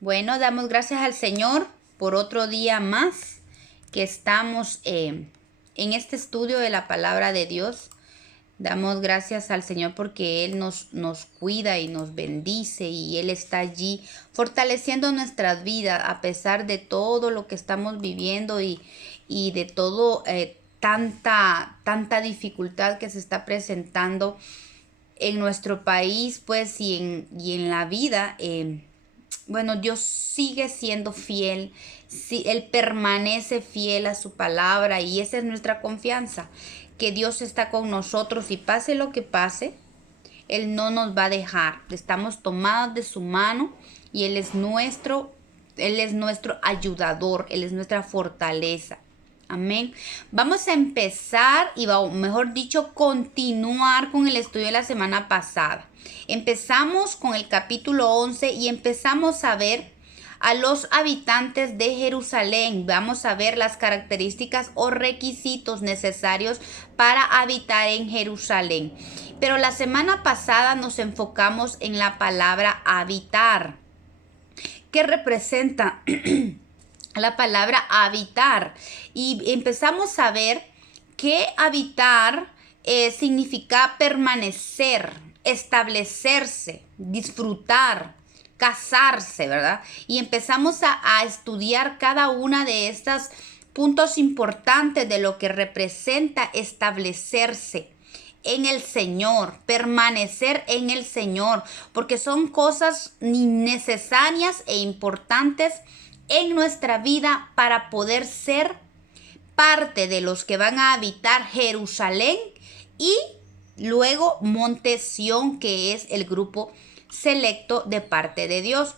Bueno, damos gracias al Señor por otro día más que estamos en este estudio de la palabra de Dios. Damos gracias al Señor porque Él nos cuida y nos bendice y Él está allí fortaleciendo nuestras vidas a pesar de todo lo que estamos viviendo y de todo tanta dificultad que se está presentando en nuestro país, pues, y en la vida. Bueno, Dios sigue siendo fiel, si Él permanece fiel a su palabra y esa es nuestra confianza, que Dios está con nosotros y pase lo que pase, Él no nos va a dejar. Estamos tomados de su mano y Él es nuestro ayudador, Él es nuestra fortaleza. Amén. Vamos a empezar mejor dicho, continuar con el estudio de la semana pasada. Empezamos con el capítulo 11 y empezamos a ver a los habitantes de Jerusalén. Vamos a ver las características o requisitos necesarios para habitar en Jerusalén. Pero la semana pasada nos enfocamos en la palabra habitar. ¿Qué representa la palabra habitar? Y empezamos a ver que habitar significa permanecer, establecerse, disfrutar, casarse, ¿verdad? Y empezamos a estudiar cada una de estas puntos importantes de lo que representa establecerse en el Señor, permanecer en el Señor, porque son cosas necesarias e importantes en nuestra vida para poder ser parte de los que van a habitar Jerusalén y luego Monte Sión, que es el grupo selecto de parte de Dios.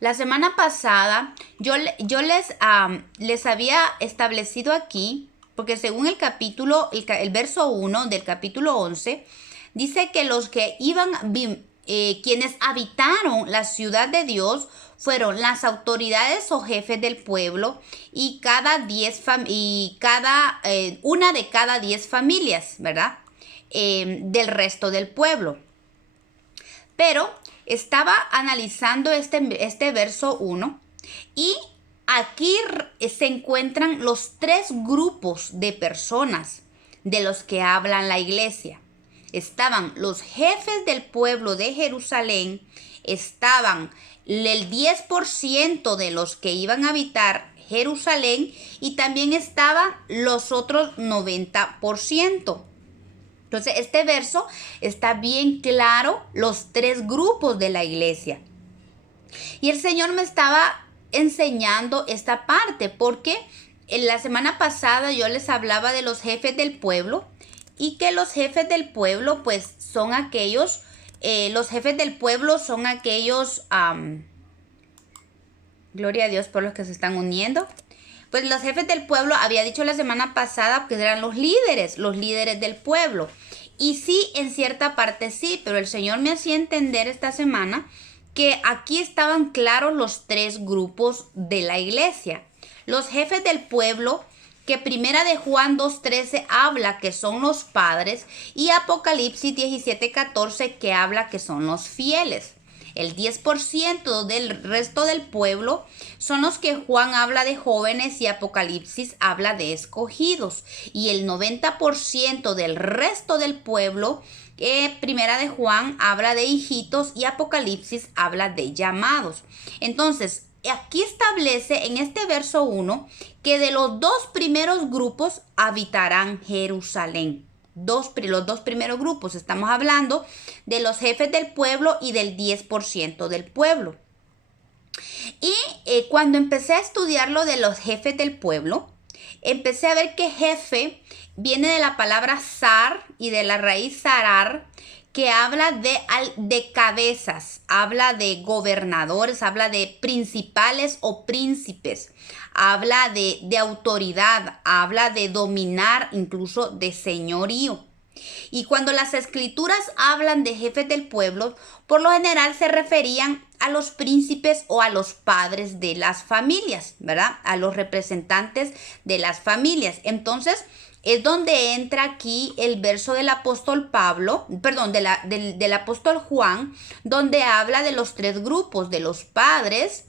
La semana pasada yo les había establecido aquí, porque según el capítulo, el verso 1 del capítulo 11, dice que los que quienes habitaron la ciudad de Dios fueron las autoridades o jefes del pueblo y una de cada 10 familias, ¿verdad? Del resto del pueblo. Pero estaba analizando este verso 1 y aquí se encuentran los 3 grupos de personas de los que hablan la iglesia. Estaban los jefes del pueblo de Jerusalén, estaban el 10% de los que iban a habitar Jerusalén y también estaban los otros 90%. Entonces, este verso está bien claro, los 3 grupos de la iglesia. Y el Señor me estaba enseñando esta parte porque en la semana pasada yo les hablaba de los jefes del pueblo y que los jefes del pueblo pues son aquellos, gloria a Dios por los que se están uniendo. Pues los jefes del pueblo, había dicho la semana pasada que eran los líderes del pueblo. Y sí, en cierta parte sí, pero el Señor me hacía entender esta semana que aquí estaban claros los 3 grupos de la iglesia. Los jefes del pueblo, que primera de Juan 2:13 habla que son los padres, y Apocalipsis 17:14 que habla que son los fieles. El 10% del resto del pueblo son los que Juan habla de jóvenes y Apocalipsis habla de escogidos. Y el 90% del resto del pueblo, primera de Juan habla de hijitos y Apocalipsis habla de llamados. Entonces, aquí establece en este verso 1 que de los 2 primeros grupos habitarán Jerusalén. Los 2 primeros grupos, estamos hablando de los jefes del pueblo y del 10% del pueblo. Y cuando empecé a estudiar lo de los jefes del pueblo, empecé a ver que jefe viene de la palabra zar y de la raíz zarar, que habla de cabezas, habla de gobernadores, habla de principales o príncipes, habla de autoridad, habla de dominar, incluso de señorío. Y cuando las escrituras hablan de jefes del pueblo, por lo general se referían a los príncipes o a los padres de las familias, ¿verdad? A los representantes de las familias. Entonces, es donde entra aquí el verso del apóstol Pablo, perdón, del apóstol Juan, donde habla de los tres grupos, de los padres,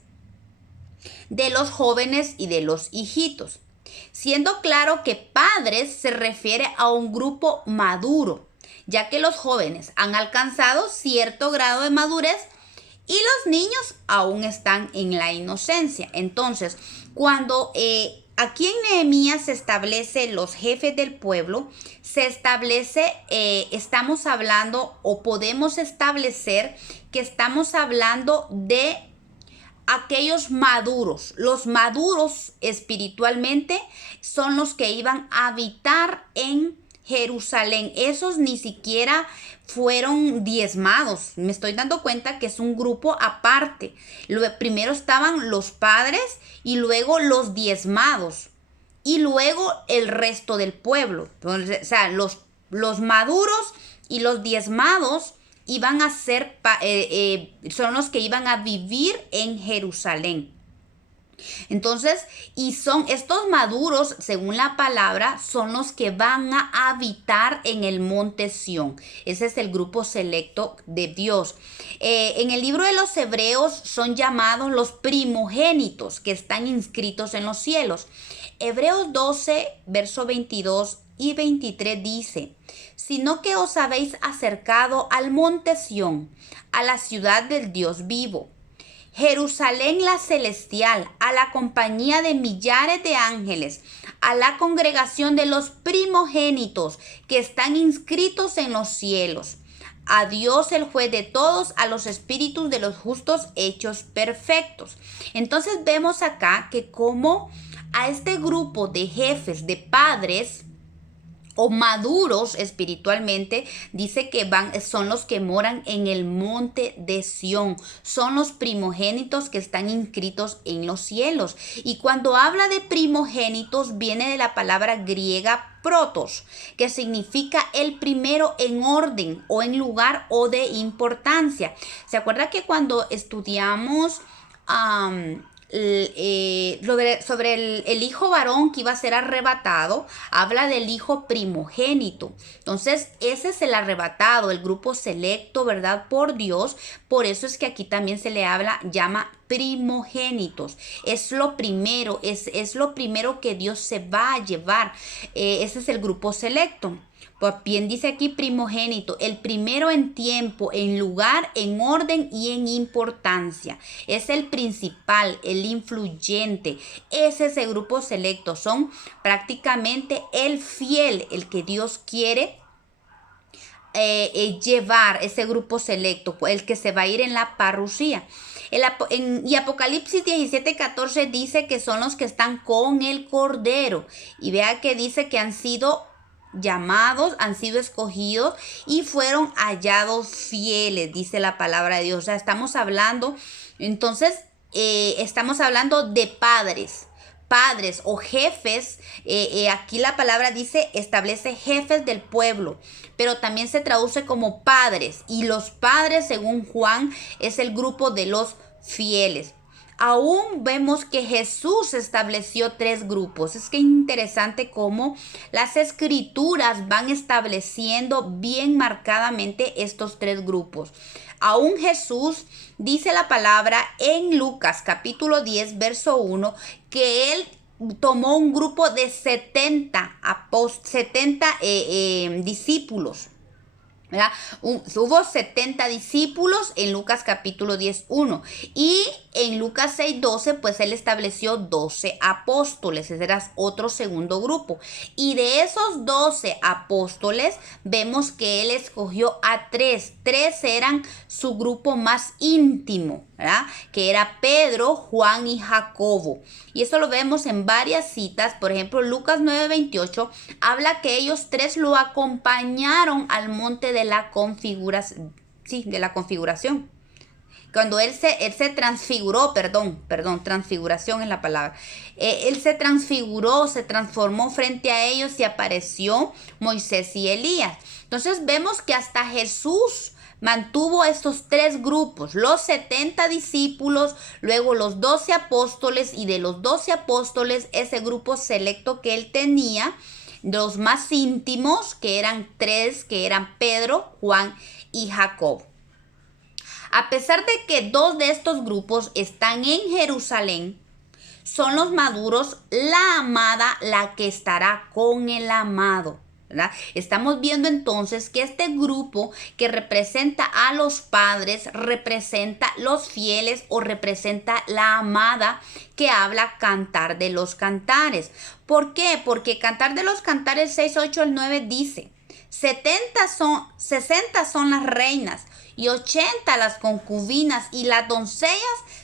de los jóvenes y de los hijitos. Siendo claro que padres se refiere a un grupo maduro, ya que los jóvenes han alcanzado cierto grado de madurez y los niños aún están en la inocencia. Entonces, cuando aquí en Nehemías se establece los jefes del pueblo, se establece, estamos hablando o podemos establecer que estamos hablando de aquellos maduros. Los maduros espiritualmente son los que iban a habitar en Jerusalén. Esos ni siquiera fueron diezmados. Me estoy dando cuenta que es un grupo aparte. Primero estaban los padres y luego los diezmados y luego el resto del pueblo. Entonces, o sea, los maduros y los diezmados iban a ser, son los que iban a vivir en Jerusalén. Entonces, y son estos maduros, según la palabra, son los que van a habitar en el monte Sión. Ese es el grupo selecto de Dios. En el libro de los Hebreos son llamados los primogénitos que están inscritos en los cielos. Hebreos 12, verso 22 y 23 dice: sino que os habéis acercado al monte Sión, a la ciudad del Dios vivo, Jerusalén la celestial, a la compañía de millares de ángeles, a la congregación de los primogénitos que están inscritos en los cielos, a Dios el juez de todos, a los espíritus de los justos hechos perfectos. Entonces vemos acá que como a este grupo de jefes, de padres o maduros espiritualmente, dice que son los que moran en el monte de Sión, son los primogénitos que están inscritos en los cielos. Y cuando habla de primogénitos viene de la palabra griega protos, que significa el primero en orden o en lugar o de importancia. ¿Se acuerda que cuando estudiamos sobre el hijo varón que iba a ser arrebatado, habla del hijo primogénito? Entonces ese es el arrebatado, el grupo selecto, ¿verdad? Por Dios. Por eso es que aquí también se le llama primogénitos. Es lo primero, es lo primero que Dios se va a llevar. Ese es el grupo selecto. Pues bien dice aquí primogénito, el primero en tiempo, en lugar, en orden y en importancia. Es el principal, el influyente. Ese es el grupo selecto. Son prácticamente el fiel, el que Dios quiere llevar, ese grupo selecto, el que se va a ir en la parusía. Y Apocalipsis 17:14 dice que son los que están con el Cordero. Y vea que dice que han sido llamados, han sido escogidos y fueron hallados fieles, dice la palabra de Dios. O sea, estamos hablando, entonces, estamos hablando de padres o jefes. Aquí la palabra dice, establece jefes del pueblo, pero también se traduce como padres. Y los padres, según Juan, es el grupo de los fieles. Aún vemos que Jesús estableció 3 grupos. Es que es interesante cómo las escrituras van estableciendo bien marcadamente estos 3 grupos. Aún Jesús dice la palabra en Lucas capítulo 10 verso 1 que él tomó un grupo de 70 discípulos, ¿verdad? Hubo 70 discípulos en Lucas capítulo 10:1 y en Lucas 6:12 pues él estableció 12 apóstoles. Ese era otro segundo grupo, y de esos 12 apóstoles vemos que él escogió a 3 eran su grupo más íntimo, ¿verdad? Que era Pedro, Juan y Jacobo. Y eso lo vemos en varias citas. Por ejemplo, Lucas 9:28 habla que ellos 3 lo acompañaron al monte de la configuración. cuando él se transfiguró, perdón, transfiguración es la palabra. Él se transfiguró, se transformó frente a ellos y apareció Moisés y Elías. Entonces vemos que hasta Jesús mantuvo estos tres grupos, los 70 discípulos, luego los 12 apóstoles, y de los 12 apóstoles ese grupo selecto que él tenía, los más íntimos, que eran tres, que eran Pedro, Juan y Jacob. A pesar de que dos de estos grupos están en Jerusalén, son los maduros, la amada, la que estará con el amado, ¿verdad? Estamos viendo entonces que este grupo que representa a los padres, representa los fieles o representa la amada, que habla Cantar de los Cantares. ¿Por qué? Porque Cantar de los Cantares 6, 8 al 9 dice: 60 son las reinas y 80 las concubinas y las doncellas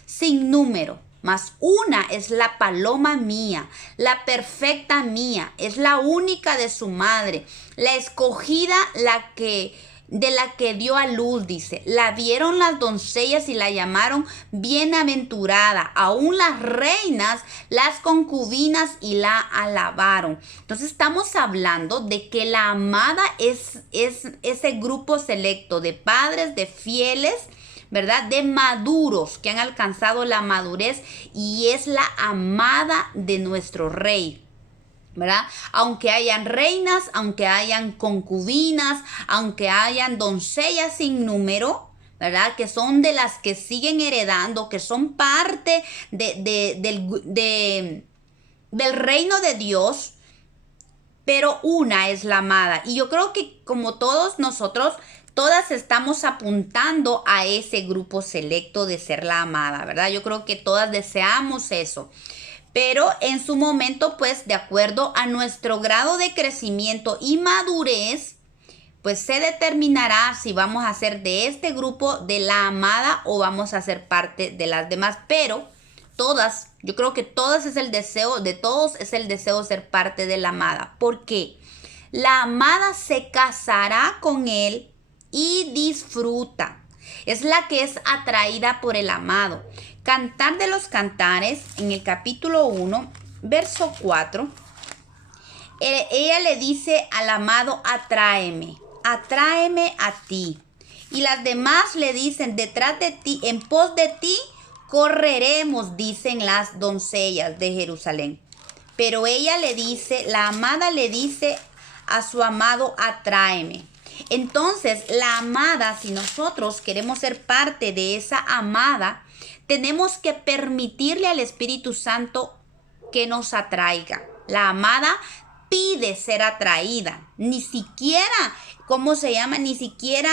sin número. Mas una es la paloma mía, la perfecta mía, es la única de su madre, la escogida, de la que dio a luz, dice. La vieron las doncellas y la llamaron bienaventurada. Aún las reinas, las concubinas, y la alabaron. Entonces estamos hablando de que la amada es ese grupo selecto de padres, de fieles, ¿verdad? De maduros que han alcanzado la madurez, y es la amada de nuestro rey, ¿verdad? Aunque hayan reinas, aunque hayan concubinas, aunque hayan doncellas sin número, ¿verdad? Que son de las que siguen heredando, que son parte del reino de Dios, pero una es la amada. Y yo creo que como todos nosotros, todas estamos apuntando a ese grupo selecto de ser la amada, ¿verdad? Yo creo que todas deseamos eso. Pero en su momento, pues de acuerdo a nuestro grado de crecimiento y madurez, pues se determinará si vamos a ser de este grupo de la amada o vamos a ser parte de las demás. Pero todas, yo creo que todas es el deseo, de todos es el deseo de ser parte de la amada. ¿Por qué? La amada se casará con él y disfruta. Es la que es atraída por el amado. Cantar de los Cantares, en el capítulo 1, verso 4, ella le dice al amado: atráeme a ti. Y las demás le dicen: detrás de ti, en pos de ti, correremos, dicen las doncellas de Jerusalén. Pero ella le dice, la amada le dice a su amado: atráeme. Entonces, la amada, si nosotros queremos ser parte de esa amada, tenemos que permitirle al Espíritu Santo que nos atraiga. La amada pide ser atraída. Ni siquiera, Ni siquiera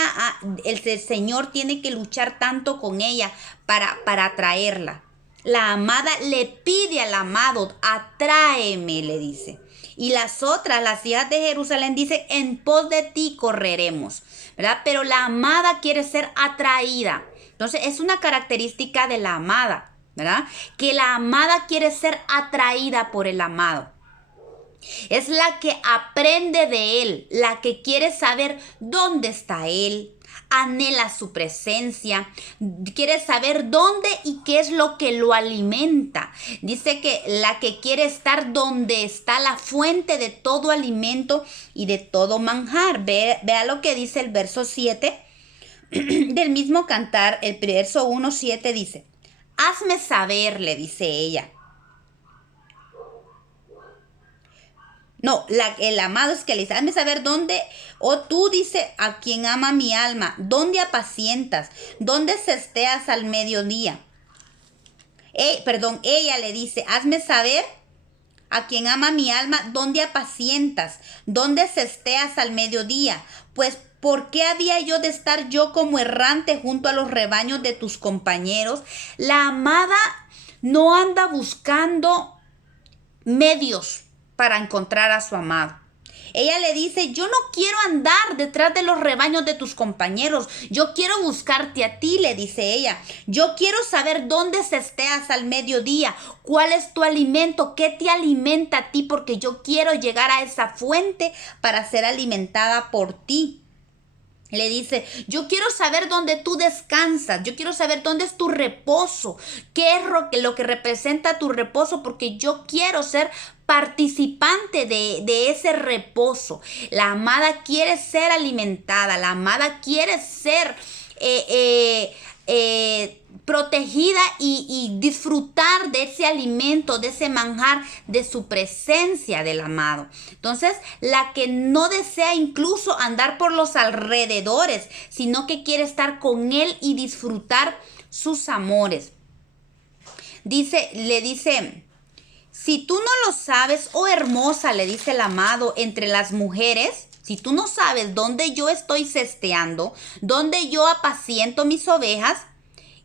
el Señor tiene que luchar tanto con ella para atraerla. La amada le pide al amado: atráeme, le dice. Y las otras, las hijas de Jerusalén, dicen: en pos de ti correremos, ¿verdad? Pero la amada quiere ser atraída. Entonces es una característica de la amada, ¿verdad? Que la amada quiere ser atraída por el amado. Es la que aprende de él, la que quiere saber dónde está él, anhela su presencia, quiere saber dónde y qué es lo que lo alimenta. Dice que la que quiere estar donde está la fuente de todo alimento y de todo manjar. Vea lo que dice el verso 7 del mismo Cantar. El verso 1:7 dice: hazme saber, le dice ella. No, el amado es que le dice: hazme saber dónde, tú, dice, a quien ama mi alma, dónde apacientas, dónde cesteas al mediodía. Ella le dice: hazme saber, a quien ama mi alma, dónde apacientas, dónde cesteas al mediodía. Pues, ¿por qué había yo de estar yo como errante junto a los rebaños de tus compañeros? La amada no anda buscando medios para encontrar a su amado. Ella le dice: yo no quiero andar detrás de los rebaños de tus compañeros, yo quiero buscarte a ti, le dice ella. Yo quiero saber dónde cesteas al mediodía, cuál es tu alimento, qué te alimenta a ti, porque yo quiero llegar a esa fuente para ser alimentada por ti. Le dice, yo quiero saber dónde tú descansas, yo quiero saber dónde es tu reposo, qué es lo que representa tu reposo, porque yo quiero ser participante de ese reposo. La amada quiere ser alimentada, la amada quiere ser protegida y disfrutar de ese alimento, de ese manjar, de su presencia del amado. Entonces, la que no desea incluso andar por los alrededores, sino que quiere estar con él y disfrutar sus amores. Le dice, si tú no lo sabes, oh hermosa, le dice el amado, entre las mujeres, si tú no sabes dónde yo estoy cesteando, dónde yo apaciento mis ovejas,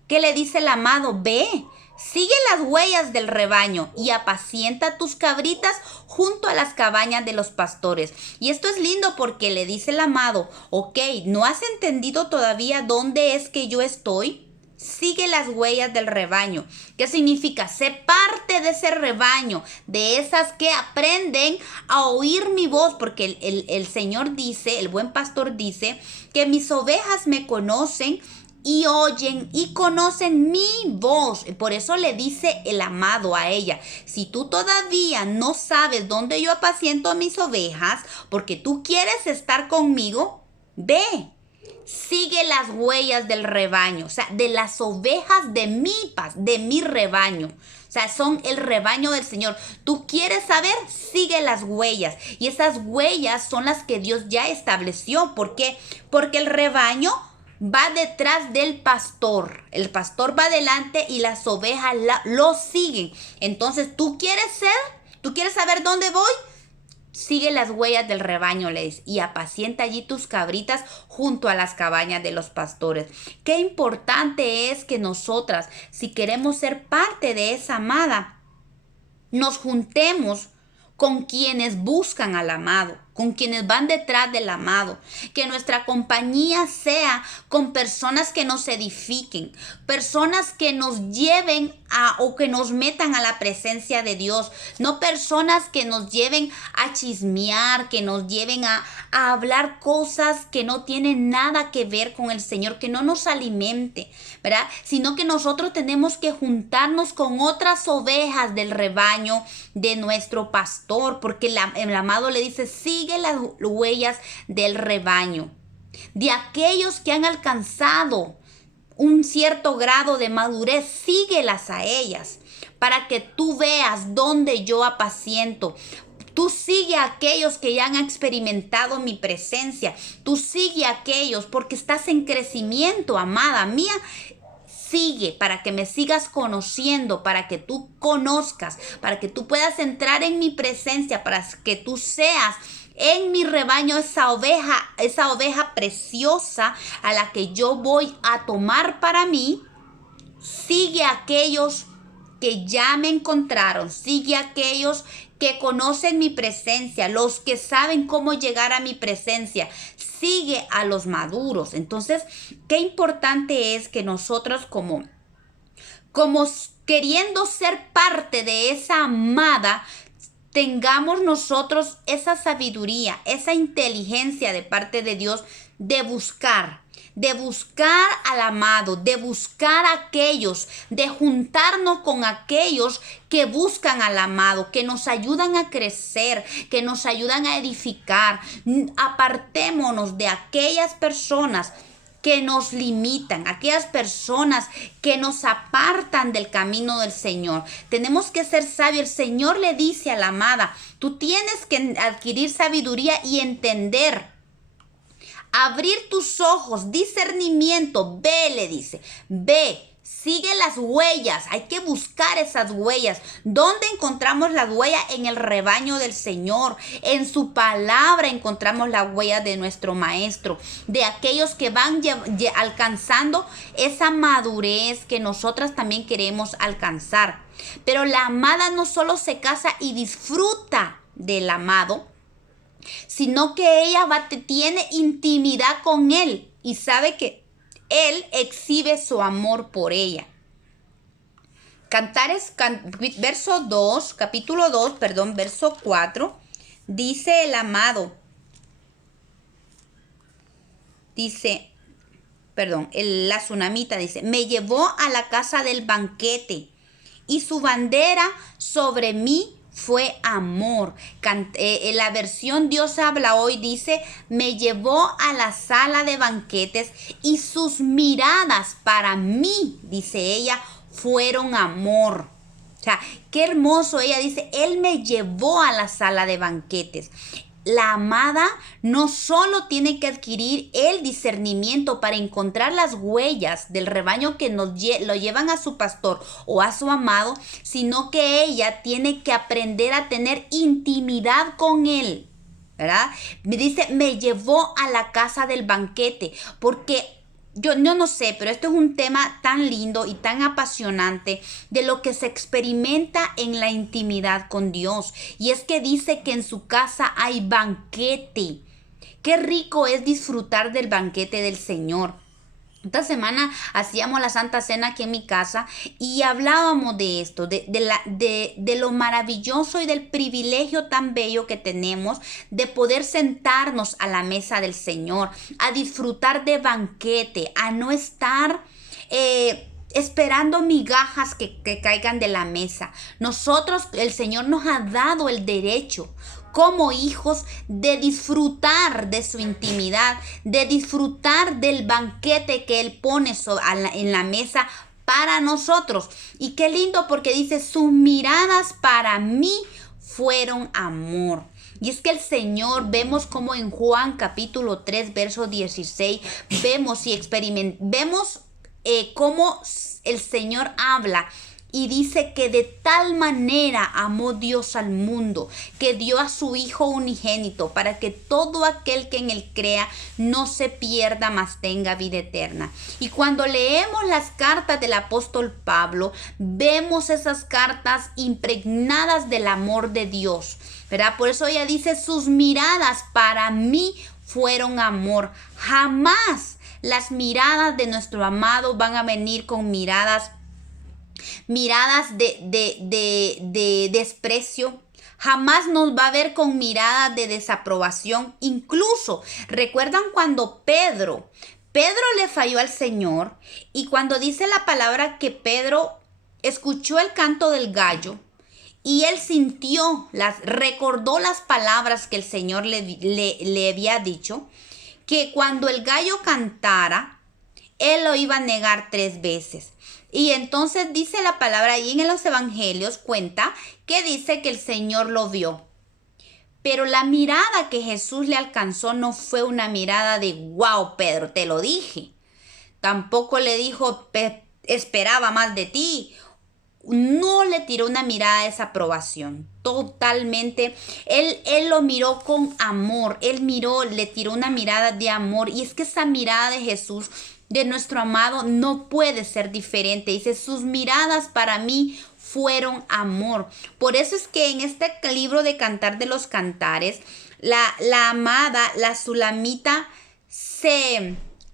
¿qué le dice el amado? Ve, sigue las huellas del rebaño y apacienta tus cabritas junto a las cabañas de los pastores. Y esto es lindo porque le dice el amado, ok, ¿no has entendido todavía dónde es que yo estoy? Sigue las huellas del rebaño. ¿Qué significa? Sé parte de ese rebaño, de esas que aprenden a oír mi voz, porque el Señor dice, el buen pastor dice, que mis ovejas me conocen y oyen y conocen mi voz. Por eso le dice el amado a ella, si tú todavía no sabes dónde yo apaciento a mis ovejas, porque tú quieres estar conmigo, ve. Sigue las huellas del rebaño, o sea, de las ovejas de mi rebaño. O sea, son el rebaño del Señor. Tú quieres saber, sigue las huellas. Y esas huellas son las que Dios ya estableció. ¿Por qué? Porque el rebaño va detrás del pastor. El pastor va adelante y las ovejas lo siguen. Entonces, ¿tú quieres saber dónde voy? Sigue las huellas del rebaño, le dice, y apacienta allí tus cabritas junto a las cabañas de los pastores. Qué importante es que nosotras, si queremos ser parte de esa amada, nos juntemos con quienes buscan al amado, con quienes van detrás del amado. Que nuestra compañía sea con personas que nos edifiquen, personas que nos lleven o que nos metan a la presencia de Dios, no personas que nos lleven a chismear, que nos lleven a hablar cosas que no tienen nada que ver con el Señor, que no nos alimente, ¿verdad? Sino que nosotros tenemos que juntarnos con otras ovejas del rebaño de nuestro pastor, porque el amado le dice, sigue las huellas del rebaño, de aquellos que han alcanzado un cierto grado de madurez, síguelas a ellas, para que tú veas dónde yo apaciento. Tú sigue a aquellos que ya han experimentado mi presencia. Tú sigue a aquellos porque estás en crecimiento, amada mía. Sigue para que me sigas conociendo, para que tú conozcas, para que tú puedas entrar en mi presencia, para que tú seas en mi rebaño esa oveja preciosa a la que yo voy a tomar para mí. Sigue a aquellos que ya me encontraron, sigue a aquellos que conocen mi presencia, los que saben cómo llegar a mi presencia. Sigue a los maduros. Entonces, qué importante es que nosotros como queriendo ser parte de esa amada, tengamos nosotros esa sabiduría, esa inteligencia de parte de Dios de buscar al amado, de buscar a aquellos, de juntarnos con aquellos que buscan al amado, que nos ayudan a crecer, que nos ayudan a edificar. Apartémonos de aquellas personas que nos limitan, aquellas personas que nos apartan del camino del Señor. Tenemos que ser sabios. El Señor le dice a la amada, tú tienes que adquirir sabiduría y entender. Abrir tus ojos, discernimiento, ve, le dice, ve, sigue las huellas, hay que buscar esas huellas. ¿Dónde encontramos las huellas? En el rebaño del Señor, en su palabra encontramos las huellas de nuestro Maestro, de aquellos que van alcanzando esa madurez que nosotras también queremos alcanzar. Pero la amada no solo se casa y disfruta del amado, sino que ella tiene intimidad con él y sabe que él exhibe su amor por ella. Capítulo 2, verso 4, dice el amado, dice, la tsunamita dice, me llevó a la casa del banquete y su bandera sobre mí fue amor. La versión Dios habla hoy dice, me llevó a la sala de banquetes y sus miradas para mí, dice ella, fueron amor. O sea, qué hermoso. Ella dice, Él me llevó a la sala de banquetes. La amada no solo tiene que adquirir el discernimiento para encontrar las huellas del rebaño que lo llevan a su pastor o a su amado, sino que ella tiene que aprender a tener intimidad con él, ¿verdad? Me dice, me llevó a la casa del banquete, porque yo no sé, pero esto es un tema tan lindo y tan apasionante de lo que se experimenta en la intimidad con Dios. Y es que dice que en su casa hay banquete. Qué rico es disfrutar del banquete del Señor. Esta semana hacíamos la Santa Cena aquí en mi casa y hablábamos de esto, de lo maravilloso y del privilegio tan bello que tenemos de poder sentarnos a la mesa del Señor, a disfrutar de banquete, a no estar esperando migajas que caigan de la mesa. Nosotros, el Señor nos ha dado el derecho como hijos de disfrutar de su intimidad, de disfrutar del banquete que Él pone en la mesa para nosotros. Y qué lindo porque dice, sus miradas para mí fueron amor. Y es que el Señor, vemos como en Juan capítulo 3, verso 16, vemos cómo el Señor habla. Y dice que de tal manera amó Dios al mundo, que dio a su Hijo unigénito, para que todo aquel que en él crea no se pierda, mas tenga vida eterna. Y cuando leemos las cartas del apóstol Pablo, vemos esas cartas impregnadas del amor de Dios, ¿verdad? Por eso ella dice, sus miradas para mí fueron amor. Jamás las miradas de nuestro amado van a venir con miradas de desprecio. Jamás nos va a ver con miradas de desaprobación. Incluso, ¿recuerdan cuando Pedro le falló al Señor? Y cuando dice la palabra que Pedro escuchó el canto del gallo y él recordó las palabras que el Señor le había dicho, que cuando el gallo cantara, él lo iba a negar 3 veces. Y entonces dice la palabra ahí en los evangelios, cuenta que dice que el Señor lo vio. Pero la mirada que Jesús le alcanzó no fue una mirada de wow, Pedro, te lo dije. Tampoco le dijo, esperaba más de ti. No le tiró una mirada de desaprobación. Totalmente. Él lo miró con amor. Le tiró una mirada de amor. Y es que esa mirada de Jesús, de nuestro amado, no puede ser diferente. Dice, sus miradas para mí fueron amor. Por eso es que en este libro de Cantar de los Cantares, la amada, la Sulamita,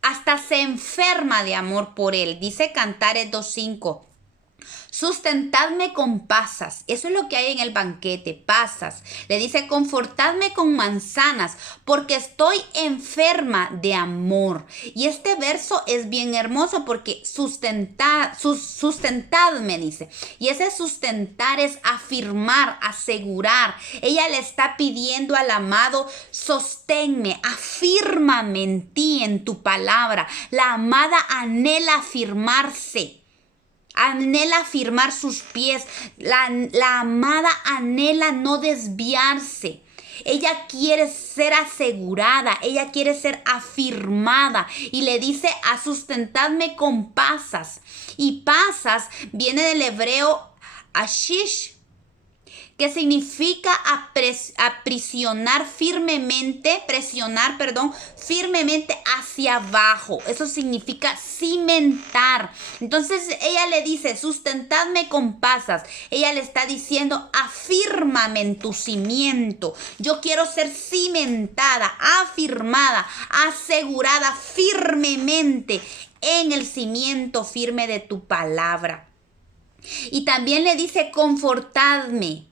hasta se enferma de amor por él. Dice Cantares 2:5. Sustentadme con pasas. Eso es lo que hay en el banquete, pasas. Le dice, confortadme con manzanas, porque estoy enferma de amor. Y este verso es bien hermoso porque sustentadme, dice. Y ese sustentar es afirmar, asegurar. Ella le está pidiendo al amado, sosténme, afírmame en ti, en tu palabra. La amada anhela afirmarse. Anhela afirmar sus pies. La amada anhela no desviarse. Ella quiere ser asegurada. Ella quiere ser afirmada. Y le dice, a sustentadme con pasas. Y pasas viene del hebreo ashish, que significa presionar firmemente hacia abajo. Eso significa cimentar. Entonces ella le dice, sustentadme con pasas. Ella le está diciendo, afírmame en tu cimiento. Yo quiero ser cimentada, afirmada, asegurada firmemente en el cimiento firme de tu palabra. Y también le dice, confortadme.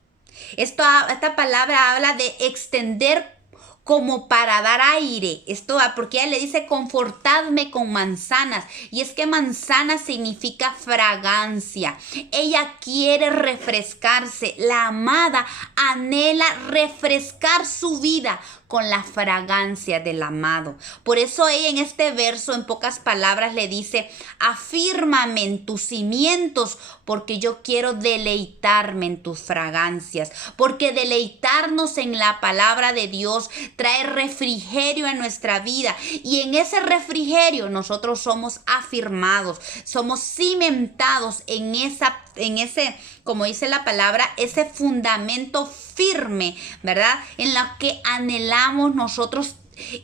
Esta palabra habla de extender como para dar aire. Esto porque ella le dice, confortadme con manzanas. Y es que manzana significa fragancia. Ella quiere refrescarse. La amada anhela refrescar su vida con la fragancia del amado. Por eso ella en este verso, en pocas palabras, le dice, afírmame en tus cimientos, porque yo quiero deleitarme en tus fragancias, porque deleitarnos en la palabra de Dios trae refrigerio a nuestra vida, y en ese refrigerio nosotros somos afirmados, somos cimentados en ese, como dice la palabra, ese fundamento firme, ¿verdad? En lo que anhelamos nosotros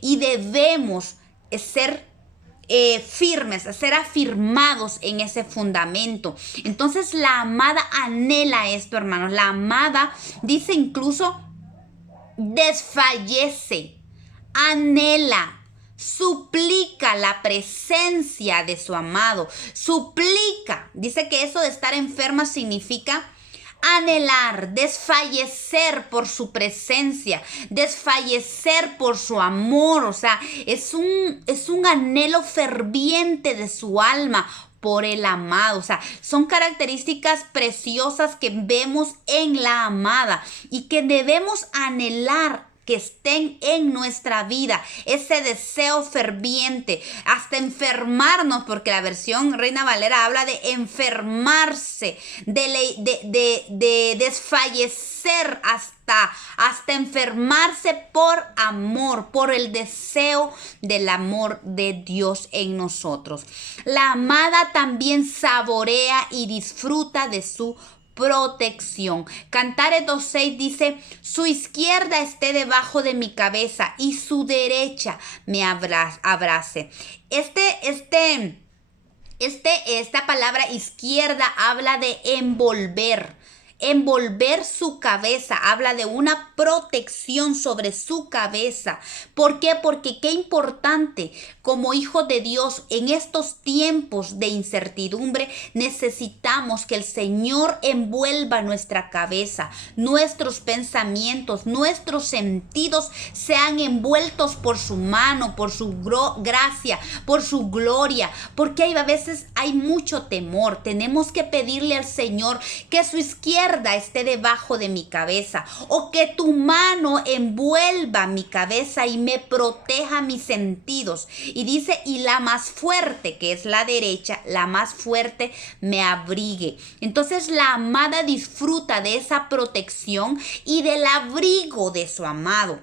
y debemos ser firmes, ser afirmados en ese fundamento. Entonces la amada anhela esto, hermanos. La amada dice incluso desfallece, anhela, suplica la presencia de su amado, suplica. Dice que eso de estar enferma significa anhelar, desfallecer por su presencia, desfallecer por su amor. O sea, es un anhelo ferviente de su alma por el amado. O sea, son características preciosas que vemos en la amada y que debemos anhelar que estén en nuestra vida, ese deseo ferviente, hasta enfermarnos, porque la versión Reina Valera habla de enfermarse, de desfallecer hasta enfermarse por amor, por el deseo del amor de Dios en nosotros. La amada también saborea y disfruta de su protección. Cantares 2:6 dice, su izquierda esté debajo de mi cabeza y su derecha me abrace. Esta palabra izquierda habla de envolver su cabeza, habla de una protección sobre su cabeza. ¿Por qué? Porque qué importante, como hijos de Dios, en estos tiempos de incertidumbre, necesitamos que el Señor envuelva nuestra cabeza, nuestros pensamientos, nuestros sentidos sean envueltos por su mano, por su gracia, por su gloria, porque a veces hay mucho temor. Tenemos que pedirle al Señor que su izquierda esté debajo de mi cabeza, o que tu mano envuelva mi cabeza y me proteja mis sentidos. Y dice, y la más fuerte, que es la derecha, la más fuerte me abrigue. Entonces la amada disfruta de esa protección y del abrigo de su amado.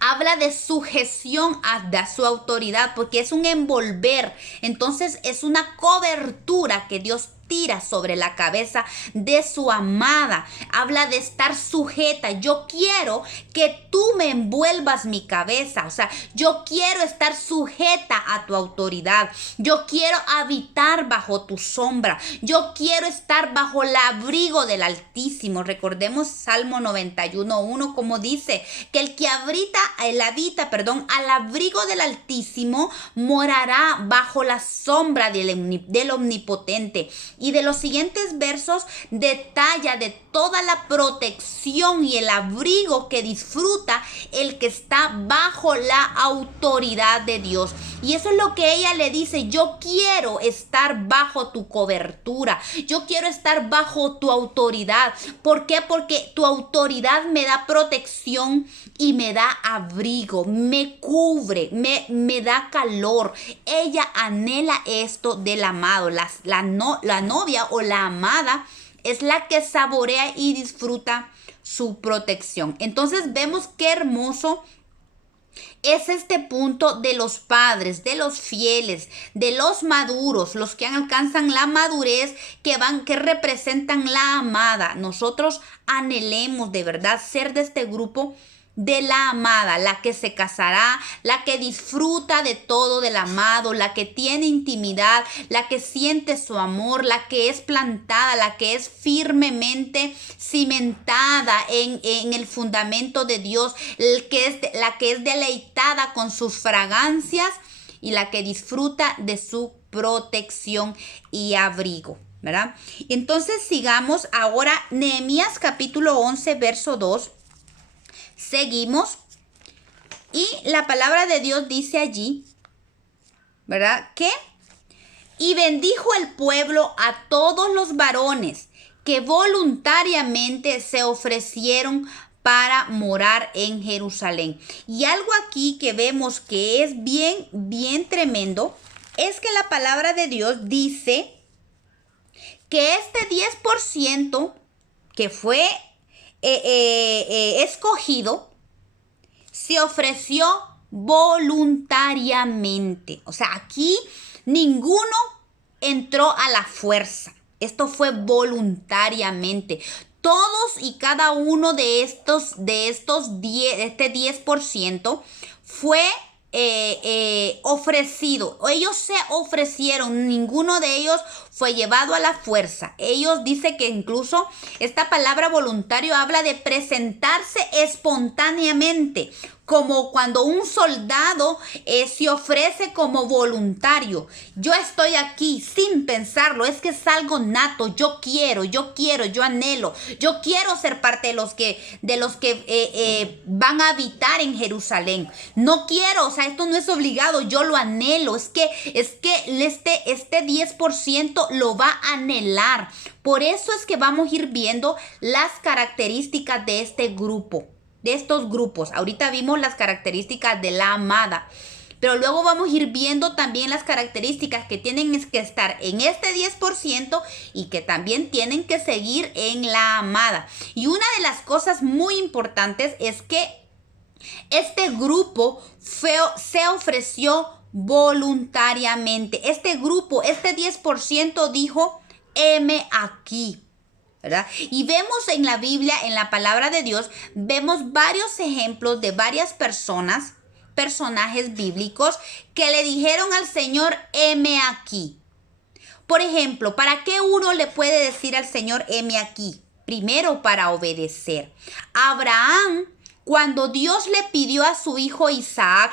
Habla de sujeción a su autoridad, porque es un envolver. Entonces es una cobertura que Dios tira sobre la cabeza de su amada. Habla de estar sujeta. Yo quiero que tú me envuelvas mi cabeza. O sea, yo quiero estar sujeta a tu autoridad. Yo quiero habitar bajo tu sombra. Yo quiero estar bajo el abrigo del Altísimo. Recordemos Salmo 91:1, como dice que el que habita al abrigo del Altísimo morará bajo la sombra del Omnipotente. Y de los siguientes versos detalla de toda la protección y el abrigo que disfruta el que está bajo la autoridad de Dios. Y eso es lo que ella le dice: yo quiero estar bajo tu cobertura, yo quiero estar bajo tu autoridad. ¿Por qué? Porque tu autoridad me da protección y me da abrigo, me cubre, me da calor. Ella anhela esto del amado. La novia o la amada es la que saborea y disfruta su protección. Entonces vemos qué hermoso es este punto de los padres, de los fieles, de los maduros, los que alcanzan la madurez, que representan la amada. Nosotros anhelemos de verdad ser de este grupo de la amada, la que se casará, la que disfruta de todo del amado, la que tiene intimidad, la que siente su amor, la que es plantada, la que es firmemente cimentada en el fundamento de Dios, la que es deleitada con sus fragancias y la que disfruta de su protección y abrigo, ¿verdad? Entonces sigamos ahora Nehemías capítulo 11 verso 2. Seguimos Y la palabra de Dios dice allí, ¿verdad? Y bendijo el pueblo a todos los varones que voluntariamente se ofrecieron para morar en Jerusalén. Y algo aquí que vemos que es bien, bien tremendo, es que la palabra de Dios dice que este 10% que fue escogido, se ofreció voluntariamente. O sea, aquí ninguno entró a la fuerza. Esto fue voluntariamente. Todos y cada uno de este 10% fue ofrecido. Ellos se ofrecieron, ninguno de ellos fue llevado a la fuerza. Ellos dicen que incluso esta palabra voluntario habla de presentarse espontáneamente, como cuando un soldado se ofrece como voluntario. Yo estoy aquí sin pensarlo, es que es algo nato. Yo quiero, yo anhelo, yo quiero ser parte de los que van a habitar en Jerusalén. No quiero, o sea, esto no es obligado, yo lo anhelo. Es que este 10% lo va a anhelar. Por eso es que vamos a ir viendo las características de este grupo, de estos grupos. Ahorita vimos las características de la amada, pero luego vamos a ir viendo también las características que tienen que estar en este 10% y que también tienen que seguir en la amada. Y una de las cosas muy importantes es que este grupo se ofreció voluntariamente. Este grupo, este 10% dijo, heme aquí, ¿verdad? Y vemos en la Biblia, en la palabra de Dios, vemos varios ejemplos de varias personajes bíblicos que le dijeron al Señor, heme aquí. Por ejemplo, ¿para qué uno le puede decir al Señor, heme aquí? Primero, para obedecer. Abraham, cuando Dios le pidió a su hijo Isaac,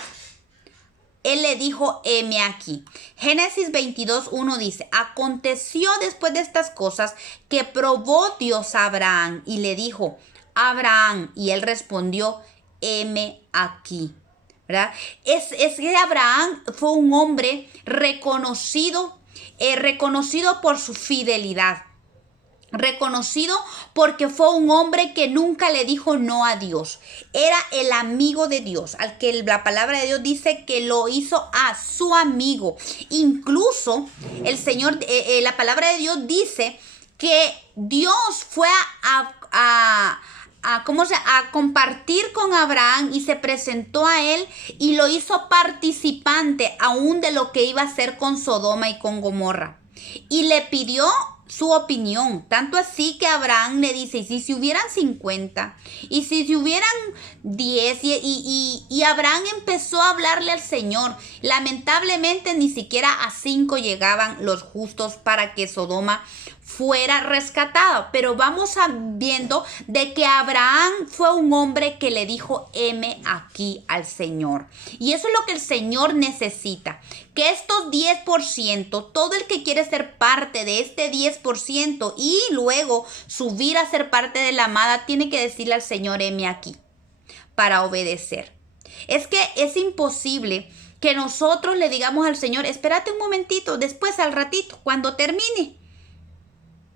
él le dijo, heme aquí. Génesis 22:1 dice, aconteció después de estas cosas que probó Dios a Abraham y le dijo, Abraham, y él respondió, heme aquí. ¿Verdad? Es que Abraham fue un hombre reconocido por su fidelidad. Reconocido porque fue un hombre que nunca le dijo no a Dios. Era el amigo de Dios, al que la palabra de Dios dice que lo hizo a su amigo. Incluso el Señor, la palabra de Dios dice que Dios fue a compartir con Abraham y se presentó a él y lo hizo participante aún de lo que iba a hacer con Sodoma y con Gomorra. Y le pidió su opinión, tanto así que Abraham le dice, ¿y si hubieran 50? ¿Y si hubieran 10? Y Abraham empezó a hablarle al Señor. Lamentablemente ni siquiera a 5 llegaban los justos para que Sodoma fuera rescatada. Pero vamos viendo de que Abraham fue un hombre que le dijo, heme aquí al Señor. Y eso es lo que el Señor necesita. Que estos 10%, todo el que quiere ser parte de este 10% y luego subir a ser parte de la amada, tiene que decirle al Señor, heme aquí, para obedecer. Es que es imposible que nosotros le digamos al Señor, espérate un momentito, después al ratito, cuando termine.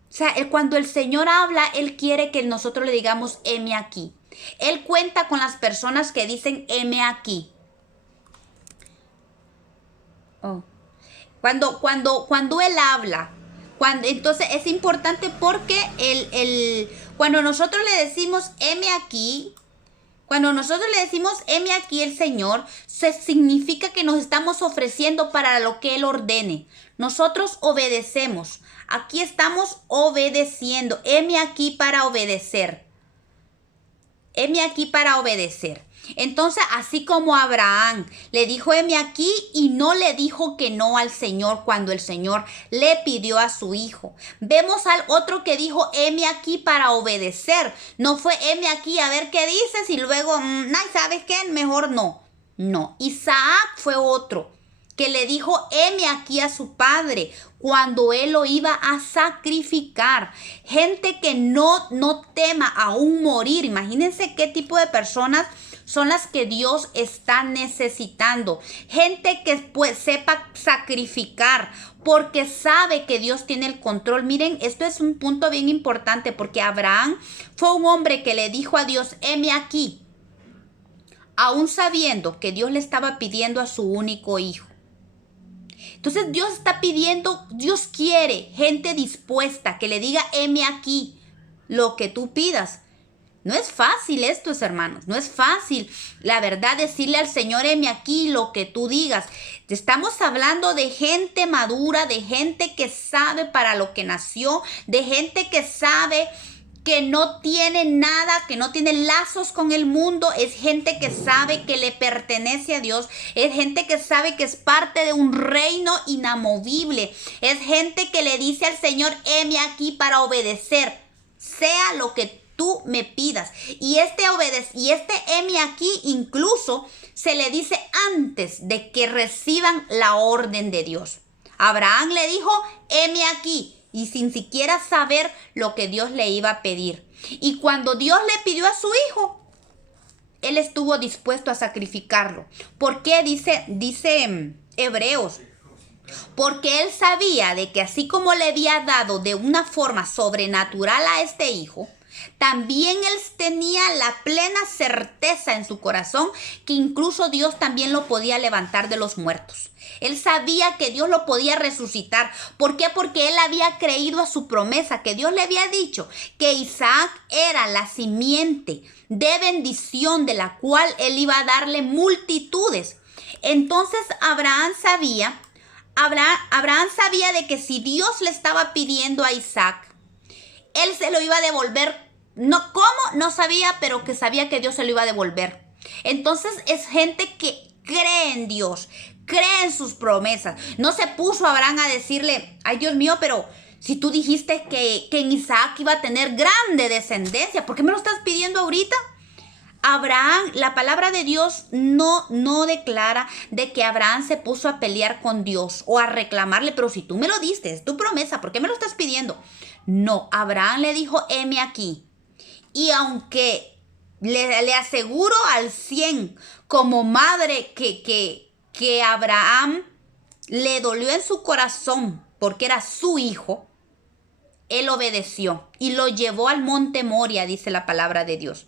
O sea, cuando el Señor habla, Él quiere que nosotros le digamos, heme aquí. Él cuenta con las personas que dicen, heme aquí. Oh. Cuando Él habla, entonces es importante porque cuando nosotros le decimos, heme aquí, el Señor, significa que nos estamos ofreciendo para lo que Él ordene. Nosotros obedecemos. Aquí estamos obedeciendo. Heme aquí para obedecer. Heme aquí para obedecer. Entonces, así como Abraham le dijo, heme aquí, y no le dijo que no al Señor cuando el Señor le pidió a su hijo. Vemos al otro que dijo, heme aquí para obedecer. No fue, heme aquí a ver qué dices y luego, ¿sabes qué? Mejor no. No, Isaac fue otro que le dijo, heme aquí a su padre cuando él lo iba a sacrificar. Gente que no tema aún morir. Imagínense qué tipo de personas son las que Dios está necesitando. Gente que pues sepa sacrificar porque sabe que Dios tiene el control. Miren, esto es un punto bien importante porque Abraham fue un hombre que le dijo a Dios, heme aquí, aún sabiendo que Dios le estaba pidiendo a su único hijo. Entonces Dios está pidiendo, Dios quiere gente dispuesta que le diga, heme aquí, lo que tú pidas. No es fácil esto, hermanos, no es fácil, la verdad, decirle al Señor, heme aquí, lo que tú digas. Estamos hablando de gente madura, de gente que sabe para lo que nació, de gente que sabe que no tiene nada, que no tiene lazos con el mundo. Es gente que sabe que le pertenece a Dios. Es gente que sabe que es parte de un reino inamovible. Es gente que le dice al Señor, heme aquí para obedecer, sea lo que tú me pidas. Y este heme aquí incluso se le dice antes de que reciban la orden de Dios. Abraham le dijo, heme aquí, y sin siquiera saber lo que Dios le iba a pedir. Y cuando Dios le pidió a su hijo, él estuvo dispuesto a sacrificarlo. ¿Por qué? Dice Hebreos. Porque él sabía de que así como le había dado de una forma sobrenatural a este hijo, también él tenía la plena certeza en su corazón que incluso Dios también lo podía levantar de los muertos. Él sabía que Dios lo podía resucitar. ¿Por qué? Porque él había creído a su promesa, que Dios le había dicho que Isaac era la simiente de bendición de la cual él iba a darle multitudes. Entonces Abraham sabía de que si Dios le estaba pidiendo a Isaac, él se lo iba a devolver. No, ¿cómo? No sabía, pero que sabía que Dios se lo iba a devolver. Entonces es gente que cree en Dios, cree en sus promesas. No se puso Abraham a decirle, ay Dios mío, pero si tú dijiste que en Isaac iba a tener grande descendencia, ¿por qué me lo estás pidiendo ahorita? Abraham, la palabra de Dios no declara de que Abraham se puso a pelear con Dios o a reclamarle, pero si tú me lo diste, es tu promesa, ¿por qué me lo estás pidiendo? No, Abraham le dijo, heme aquí. Y aunque le aseguro al 100 como madre que Abraham le dolió en su corazón porque era su hijo, él obedeció y lo llevó al monte Moria, dice la palabra de Dios.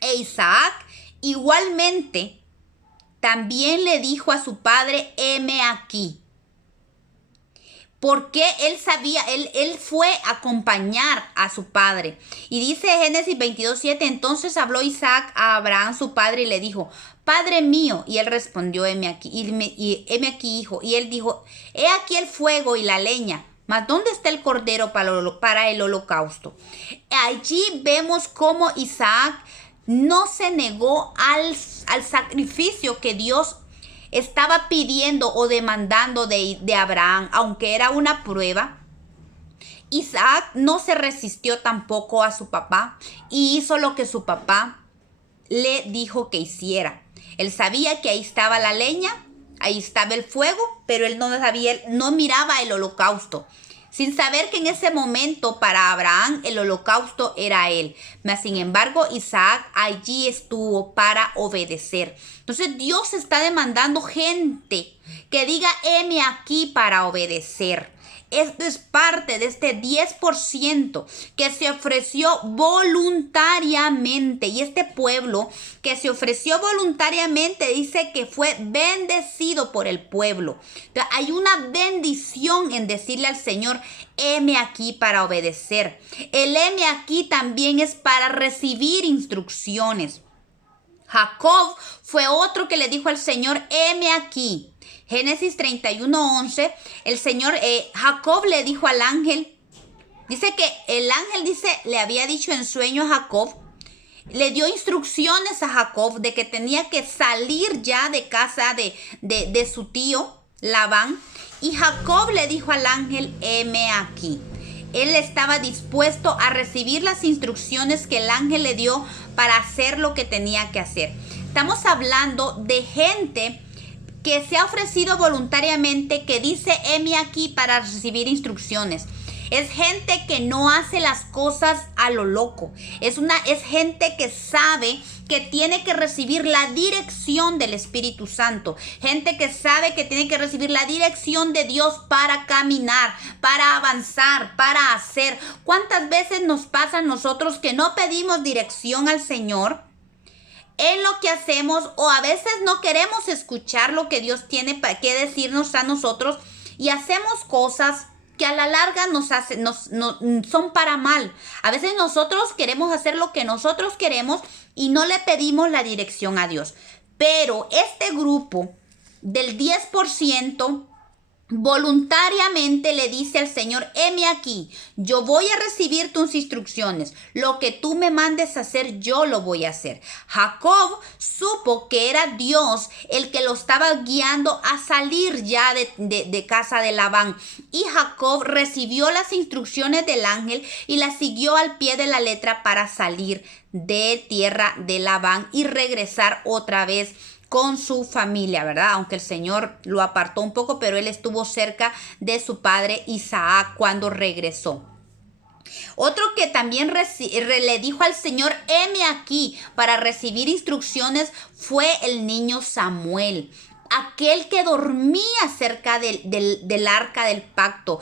E Isaac igualmente también le dijo a su padre, heme aquí. Porque él sabía, él fue a acompañar a su padre. Y dice Génesis 22:7, entonces habló Isaac a Abraham su padre y le dijo, Padre mío. Y él respondió, heme aquí, heme aquí, hijo. Y él dijo, he aquí el fuego y la leña, mas ¿dónde está el cordero para el holocausto? Allí vemos cómo Isaac no se negó al sacrificio que Dios estaba pidiendo o demandando de Abraham, aunque era una prueba. Isaac no se resistió tampoco a su papá y hizo lo que su papá le dijo que hiciera. Él sabía que ahí estaba la leña, ahí estaba el fuego, pero él no miraba el holocausto, sin saber que en ese momento para Abraham el holocausto era él. Mas sin embargo, Isaac allí estuvo para obedecer. Entonces Dios está demandando gente que diga, heme aquí para obedecer. Esto es parte de este 10% que se ofreció voluntariamente. Y este pueblo que se ofreció voluntariamente dice que fue bendecido por el pueblo. Entonces, hay una bendición en decirle al Señor, heme aquí para obedecer. El heme aquí también es para recibir instrucciones. Jacob fue otro que le dijo al Señor, heme aquí. Génesis 31:11, el Señor, Jacob le dijo al ángel, dice que el ángel le había dicho en sueño a Jacob, le dio instrucciones a Jacob de que tenía que salir ya de casa de su tío Labán, y Jacob le dijo al ángel, heme aquí. Él estaba dispuesto a recibir las instrucciones que el ángel le dio para hacer lo que tenía que hacer. Estamos hablando de gente que se ha ofrecido voluntariamente, que dice, heme aquí para recibir instrucciones. Es gente que no hace las cosas a lo loco. Es gente que sabe que tiene que recibir la dirección del Espíritu Santo. Gente que sabe que tiene que recibir la dirección de Dios para caminar, para avanzar, para hacer. ¿Cuántas veces nos pasa a nosotros que no pedimos dirección al Señor en lo que hacemos, o a veces no queremos escuchar lo que Dios tiene que decirnos a nosotros y hacemos cosas que a la larga son para mal? A veces nosotros queremos hacer lo que nosotros queremos y no le pedimos la dirección a Dios. Pero este grupo del 10% voluntariamente le dice al Señor: heme aquí, yo voy a recibir tus instrucciones, lo que tú me mandes a hacer, yo lo voy a hacer. Jacob supo que era Dios el que lo estaba guiando a salir ya de casa de Labán, y Jacob recibió las instrucciones del ángel y las siguió al pie de la letra para salir de tierra de Labán y regresar otra vez con su familia, ¿verdad? Aunque el Señor lo apartó un poco, pero él estuvo cerca de su padre Isaac cuando regresó. Otro que también le dijo al Señor: heme aquí, para recibir instrucciones, fue el niño Samuel, aquel que dormía cerca del arca del pacto.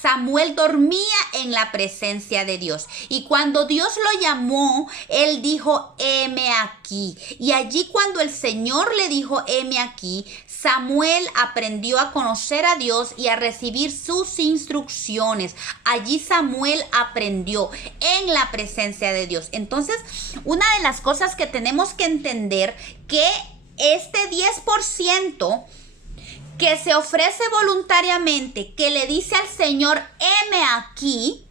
Samuel dormía en la presencia de Dios. Y cuando Dios lo llamó, él dijo: heme aquí. Y allí, cuando el Señor le dijo: heme aquí, Samuel aprendió a conocer a Dios y a recibir sus instrucciones. Allí Samuel aprendió en la presencia de Dios. Entonces, una de las cosas que tenemos que entender, que este 10% que se ofrece voluntariamente, que le dice al Señor: heme aquí,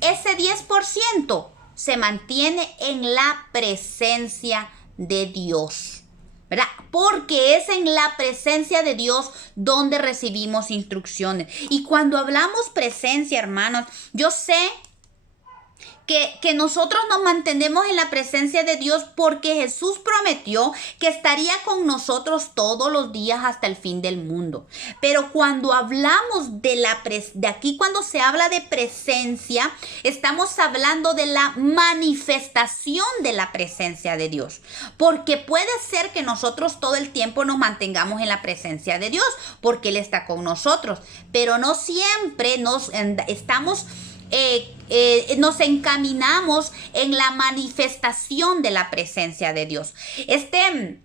ese 10% se mantiene en la presencia de Dios, ¿verdad? Porque es en la presencia de Dios donde recibimos instrucciones. Y cuando hablamos presencia, hermanos, yo sé que nosotros nos mantenemos en la presencia de Dios porque Jesús prometió que estaría con nosotros todos los días hasta el fin del mundo. Pero cuando hablamos de aquí, cuando se habla de presencia, estamos hablando de la manifestación de la presencia de Dios. Porque puede ser que nosotros todo el tiempo nos mantengamos en la presencia de Dios porque Él está con nosotros, pero no siempre nos encaminamos en la manifestación de la presencia de Dios.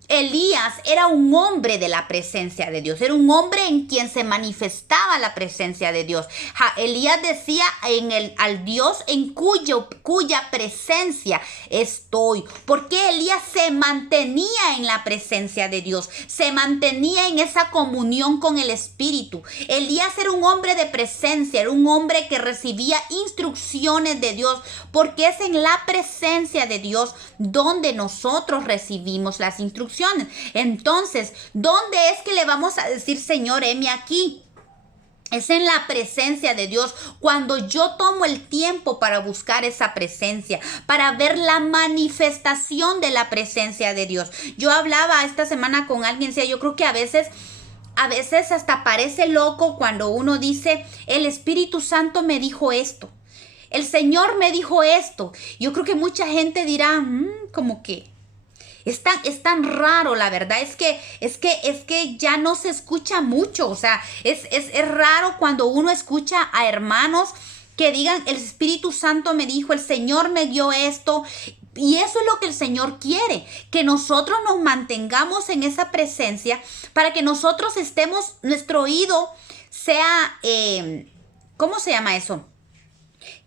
Elías era un hombre de la presencia de Dios, era un hombre en quien se manifestaba la presencia de Dios. Elías decía al Dios en cuya presencia estoy, porque Elías se mantenía en la presencia de Dios, se mantenía en esa comunión con el Espíritu. Elías era un hombre de presencia, era un hombre que recibía instrucciones de Dios, porque es en la presencia de Dios donde nosotros recibimos las instrucciones. Entonces, ¿dónde es que le vamos a decir: Señor, heme aquí? Es en la presencia de Dios, cuando yo tomo el tiempo para buscar esa presencia, para ver la manifestación de la presencia de Dios. Yo hablaba esta semana con alguien, decía, yo creo que a veces hasta parece loco cuando uno dice: el Espíritu Santo me dijo esto, el Señor me dijo esto. Yo creo que mucha gente dirá, como que es tan raro. La verdad es que ya no se escucha mucho. O sea, es raro cuando uno escucha a hermanos que digan: el Espíritu Santo me dijo, el Señor me dio esto. Y eso es lo que el Señor quiere, que nosotros nos mantengamos en esa presencia, para que nosotros nuestro oído sea, ¿cómo se llama eso?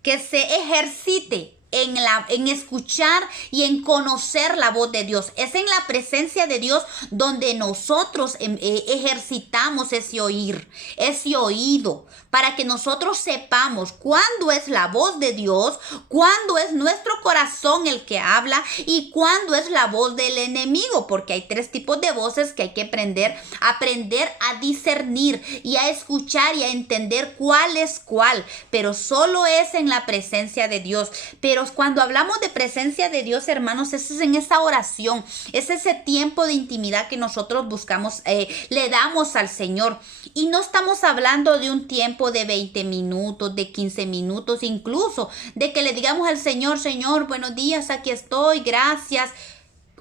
Que se ejercite en escuchar y en conocer la voz de Dios. Es en la presencia de Dios donde nosotros ejercitamos ese oír, ese oído, para que nosotros sepamos cuándo es la voz de Dios, cuándo es nuestro corazón el que habla y cuándo es la voz del enemigo, porque hay 3 tipos de voces que hay que aprender a discernir y a escuchar y a entender cuál es cuál, pero solo es en la presencia de Dios. Pero Pero cuando hablamos de presencia de Dios, hermanos, es en esa oración, es ese tiempo de intimidad que nosotros buscamos, le damos al Señor. Y no estamos hablando de un tiempo de 20 minutos, de 15 minutos, incluso de que le digamos al Señor, Señor, buenos días, aquí estoy, gracias.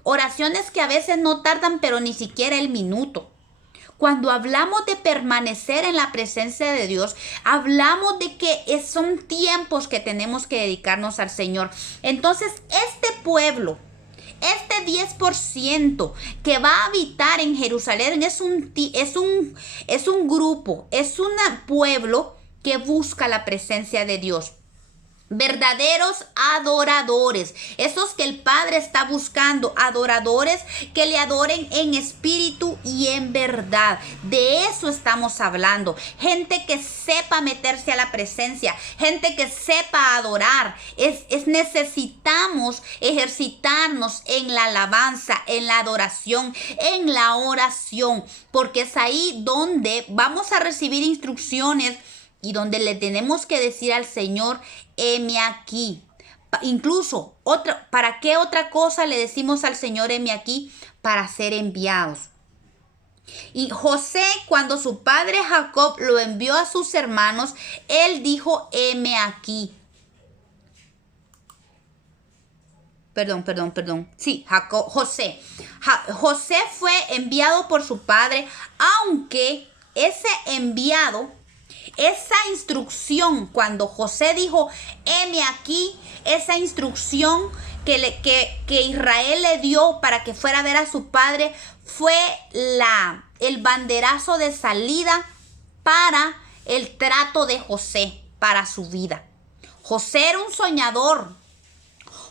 Oraciones que a veces no tardan, pero ni siquiera el minuto. Cuando hablamos de permanecer en la presencia de Dios, hablamos de que son tiempos que tenemos que dedicarnos al Señor. Entonces, este pueblo, este 10% que va a habitar en Jerusalén es un grupo, es un pueblo que busca la presencia de Dios. Verdaderos adoradores, esos que el Padre está buscando, adoradores que le adoren en espíritu y en verdad. De eso estamos hablando. Gente que sepa meterse a la presencia, gente que sepa adorar. Necesitamos ejercitarnos en la alabanza, en la adoración, en la oración, porque es ahí donde vamos a recibir instrucciones y donde le tenemos que decir al Señor, heme aquí. Incluso, ¿para qué otra cosa le decimos al Señor, heme aquí? Para ser enviados. Y José, cuando su padre Jacob lo envió a sus hermanos, él dijo, heme aquí. Sí, José. José fue enviado por su padre, aunque ese enviado, esa instrucción, cuando José dijo, heme aquí, esa instrucción que Israel le dio para que fuera a ver a su padre, fue el banderazo de salida para el trato de José, para su vida. José era un soñador.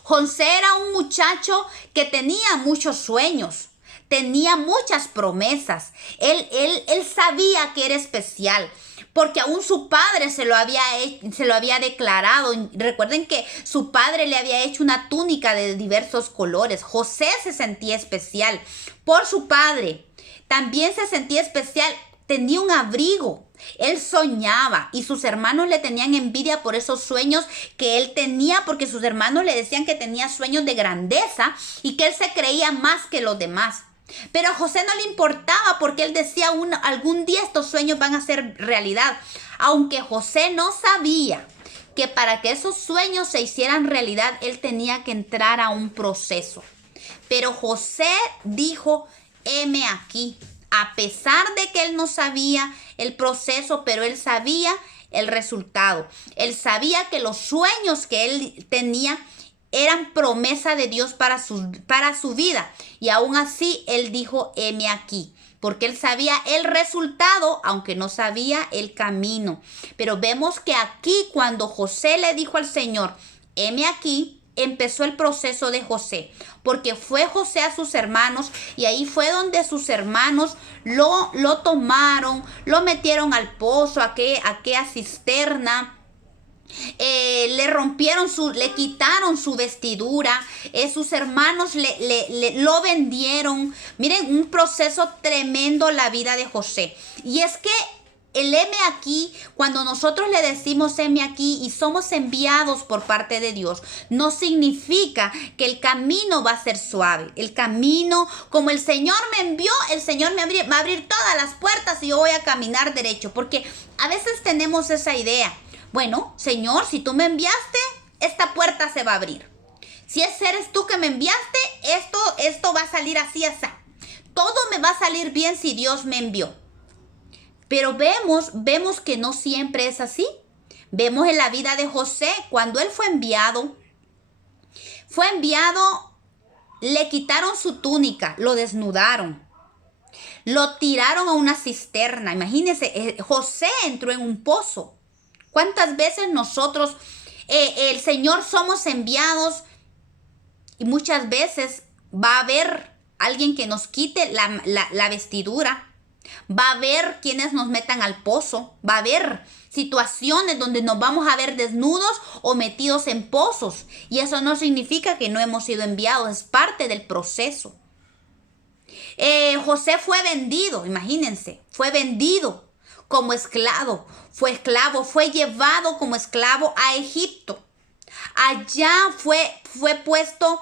José era un muchacho que tenía muchos sueños. Tenía muchas promesas. Él sabía que era especial, porque aún su padre se lo había declarado. Recuerden que su padre le había hecho una túnica de diversos colores. José se sentía especial por su padre. También se sentía especial. Tenía un abrigo. Él soñaba y sus hermanos le tenían envidia por esos sueños que él tenía, porque sus hermanos le decían que tenía sueños de grandeza y que él se creía más que los demás. Pero a José no le importaba, porque él decía, algún día estos sueños van a ser realidad. Aunque José no sabía que para que esos sueños se hicieran realidad, él tenía que entrar a un proceso. Pero José dijo, heme aquí. A pesar de que él no sabía el proceso, pero él sabía el resultado. Él sabía que los sueños que él tenía eran promesa de Dios para su vida. Y aún así él dijo, heme aquí. Porque él sabía el resultado, aunque no sabía el camino. Pero vemos que aquí, cuando José le dijo al Señor, heme aquí, empezó el proceso de José. Porque fue José a sus hermanos, y ahí fue donde sus hermanos lo tomaron, lo metieron al pozo, a aquella cisterna. Le quitaron su vestidura, sus hermanos lo vendieron. Miren, un proceso tremendo la vida de José. Y es que el heme aquí, cuando nosotros le decimos heme aquí y somos enviados por parte de Dios, no significa que el camino va a ser suave. El camino, como el Señor me envió, el Señor va a abrir todas las puertas y yo voy a caminar derecho. Porque a veces tenemos esa idea. Bueno, Señor, si tú me enviaste, esta puerta se va a abrir. Si eres tú que me enviaste, esto va a salir así, así. Todo me va a salir bien si Dios me envió. Pero vemos que no siempre es así. Vemos en la vida de José, cuando él fue enviado, le quitaron su túnica, lo desnudaron, lo tiraron a una cisterna. Imagínense, José entró en un pozo. ¿Cuántas veces nosotros, el Señor, somos enviados y muchas veces va a haber alguien que nos quite la vestidura? Va a haber quienes nos metan al pozo. Va a haber situaciones donde nos vamos a ver desnudos o metidos en pozos. Y eso no significa que no hemos sido enviados. Es parte del proceso. José fue vendido, imagínense. Fue vendido como esclavo. Fue llevado como esclavo a Egipto. allá fue puesto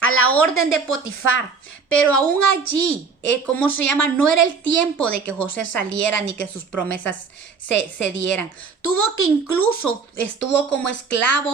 a la orden de Potifar, pero aún allí, ¿cómo se llama? No era el tiempo de que José saliera ni que sus promesas se dieran. Tuvo que incluso, estuvo como esclavo